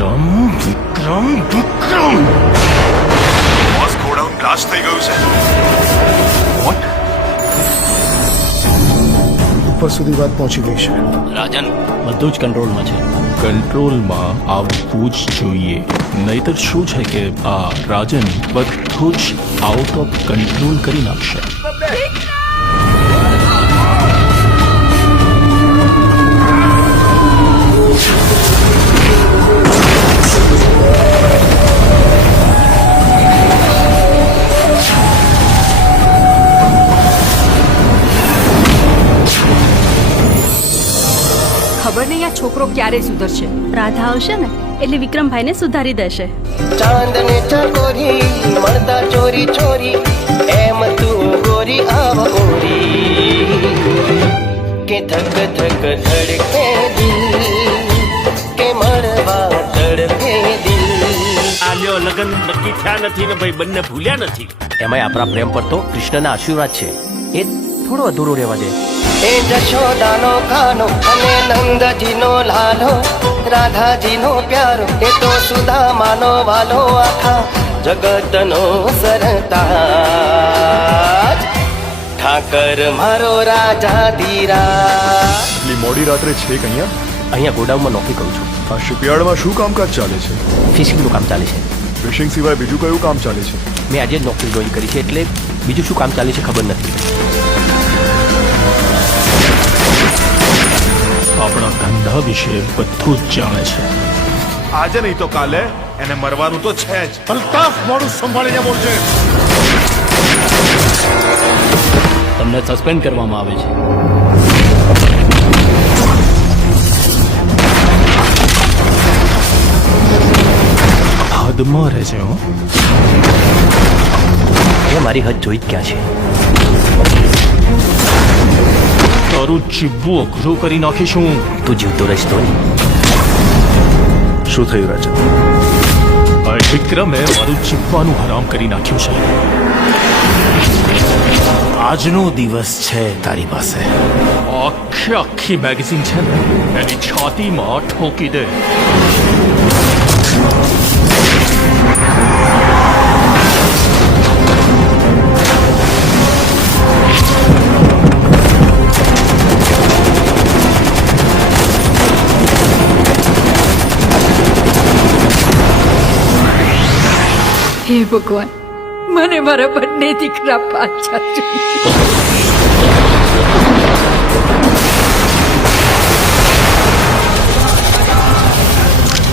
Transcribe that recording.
વિક્રમ વિક્રમ વિક્રમ boss godown blast થઈ ગયું છે. વોટ? ઉપર સુધી વાત પહોંચી ગઈ છે. રાજન બધું જ કંટ્રોલમાં છે. કંટ્રોલમાં આવવું જ જોઈએ, નહીતર શું છે કે આ રાજન બધું જ આઉટ ઓફ કંટ્રોલ કરી નાખશે. ખબર નહીં આ છોકરો ક્યારે સુધરશે. રાધા આવશે ને એટલે વિક્રમભાઈને સુધારી દેશે. ચાંદને ચકોરી મળતા ચોરી ચોરી એમ તું ગોરી આવ ગોરી કે થક થક ધડકે દિલ કે મળવા તડપે દિલ. આલ્યો લગન નક્કી થયા નથી ને ભાઈ બંને ભૂલ્યા નથી. એમાંય આપણા પ્રેમ પર તો કૃષ્ણના આશીર્વાદ છે, એ થોડો અધૂરો રહેવા દે. એ જશોદાનો કાનો અને નંદજીનો લાલો, રાધાજીનો પ્યારો એ તો સુદામાનો વાલો, આખા જગતનો સરતાજ ઠાકર મારો રાજા ધીરા. એટલી મોડી રાત્રે છે કે અહીંયા ગોડાઉનમાં નોકરી કરું છું. આ શિપયાર્ડમાં શું કામકાજ ચાલે છે? ફિશિંગનું કામ ચાલે છે. ફિશિંગ સિવાય બીજું કયું કામ ચાલે છે? મેં આજે જ નોકરી જોઈન કરી છે એટલે બીજું શું કામ ચાલે છે ખબર નથી. આપણા ધંધા વિશે બધું જ જાણે છે. આજે નહીં તો કાલે એને મરવાનું તો છે જ. અલ્તાફ મોડું સંભાળીને બોલજે. તમને સસ્પેન્ડ કરવામાં આવે છે. હદમાં રહેશે હો. એ મારી હદ જોઈ જ ક્યાં છે. તારું જીવવું અઘરું કરી નાખીશું. તું જીવતો રહીશ તો નહીં. શું થયું રાજન? આ વિક્રમે મારું જીવવાનું હરામ કરી નાખ્યું છે. આજનો દિવસ છે તારી પાસે. આખી મેગેઝિન છે ને એની છાતીમાં ઠોકી દે. હે ભગવાન, મને મારા બંને દીકરા પાછા જોઈએ.